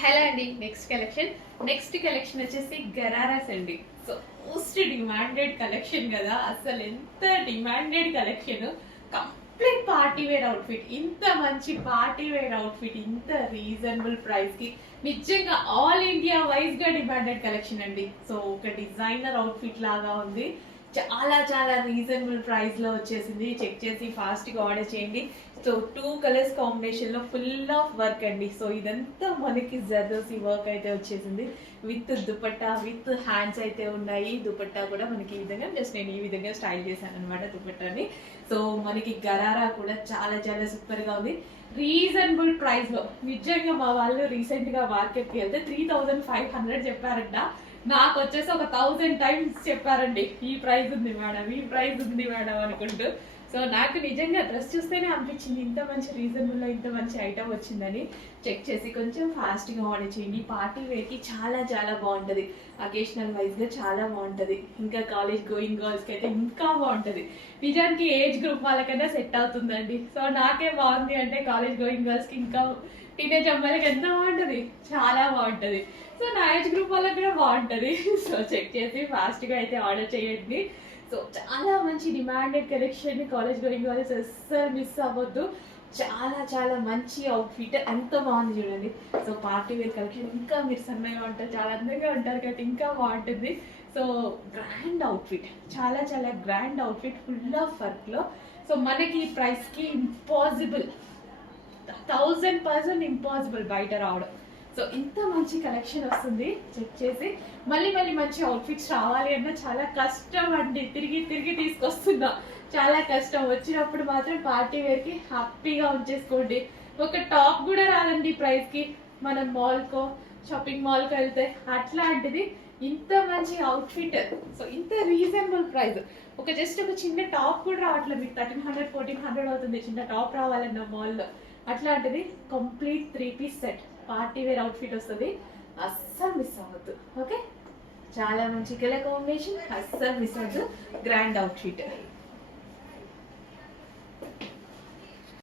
Hello అండి. Next collection వచ్చేసి గరారాస్ అండి. సో మోస్ట్ డిమాండెడ్ కలెక్షన్ కదా, అసలు ఎంత demanded collection. Complete party wear outfit, ఇంత మంచి పార్టీ వేర్ అవుట్ఫిట్ ఇంత రీజనబుల్ ప్రైస్ కి నిజంగా ఆల్ ఇండియా వైజ్ గా డిమాండెడ్ కలెక్షన్ అండి. సో ఒక డిజైనర్ అవుట్ఫిట్ లాగా ఉంది, చాలా చాలా రీజనబుల్ ప్రైస్ లో వచ్చేసింది. చెక్ చేసి ఫాస్ట్ గా ఆర్డర్ చేయండి. సో 2 కలర్స్ కాంబినేషన్ లో ఫుల్ ఆఫ్ వర్క్ అండి. సో ఇదంతా మనకి జర్దోసి వర్క్ అయితే వచ్చేసింది. విత్ దుపట్టా విత్ హ్యాండ్స్ అయితే ఉన్నాయి. దుపట్టా కూడా మనకి ఈ విధంగా నేను ఈ విధంగా స్టైల్ చేశాను అనమాట దుపట్టాని. సో మనకి గరారా కూడా చాలా చాలా సూపర్ గా ఉంది, రీజనబుల్ ప్రైస్ లో. నిజంగా మా వాళ్ళు రీసెంట్ గా మార్కెట్ కి వెళ్తే 3500 చెప్పారంట. నాకు వచ్చేసి ఒక 1000 టైమ్స్ చెప్పారండి, ఈ ప్రైస్ ఉంది మేడం, ఈ ప్రైస్ ఉంది మేడం అనుకుంటూ. సో నాకు నిజంగా డ్రెస్ చూస్తేనే అనిపించింది ఇంత మంచి రీజనబుల్ లో ఇంత మంచి ఐటమ్ వచ్చిందని. చెక్ చేసి కొంచెం ఫాస్ట్ గా ఆర్డర్ చేయండి. పార్టీ వేర్ కి చాలా చాలా బాగుంటది, అకేషనల్ వైజ్ గా చాలా బాగుంటది. ఇంకా కాలేజ్ గోయింగ్ గర్ల్స్ కి అయితే ఇంకా బాగుంటది. నిజానికి ఏజ్ గ్రూప్ వాళ్ళకైనా సెట్ అవుతుందండి. సో నాకే బాగుంది అంటే కాలేజ్ గోయింగ్ గర్ల్స్ కి ఇంకా టీనేజ్ అమ్మాయిలకి ఎంత బాగుంటది, చాలా బాగుంటది. సో నా ఏజ్ గ్రూప్ వాళ్ళకి కూడా బాగుంటది. సో చెక్ చేసి ఫాస్ట్ గా అయితే ఆర్డర్ చేయండి. సో చాలా మంచి demanded collection, college going girls అస్సలు మిస్ అవ్వద్దు. చాలా చాలా మంచి అవుట్ఫిట్, ఎంత బాగుంది చూడండి. సో పార్టీ వేర్ కలెక్షన్, ఇంకా మీరు సన్నగా ఉంటారు, చాలా అందంగా ఉంటారు కాబట్టి ఇంకా బాగుంటుంది. సో గ్రాండ్ అవుట్ఫిట్, చాలా చాలా grand outfit, full of work లో. సో మనకి ఈ ప్రైస్ కి ఇంపాసిబుల్, 1000% ఇంపాసిబుల్ బయట రావడం. సో ఇంత మంచి కలెక్షన్ వస్తుంది. చెక్ చేసి మళ్ళీ మళ్ళీ మంచి అవుట్ఫిట్స్ రావాలి అన్న చాలా కష్టం అండి. తిరిగి తిరిగి తీసుకొస్తున్నా, చాలా కష్టం. వచ్చినప్పుడు మాత్రం పార్టీ వేర్ కి హ్యాపీగా ఉంచేసుకోండి. ఒక టాప్ కూడా రాదండి ప్రైస్ కి. మనం మాల్కో షాపింగ్ మాల్కి వెళ్తే అట్లాంటిది ఇంత మంచి అవుట్ఫిట్. సో ఇంత రీజనబుల్ ప్రైస్, ఒక జస్ట్ ఒక చిన్న టాప్ కూడా రావట్లేదు మీకు. 1300 1400 అవుతుంది చిన్న టాప్ రావాలన్న మాల్లో. అట్లాంటిది complete 3 piece set party wear outfit వస్తుంది, అస్సలు మిస్ అవ్వద్దు. ఓకే, చాలా మంచి కలర్ కాంబినేషన్, అస్సలు మిస్ అవ్వద్దు. Grand outfit.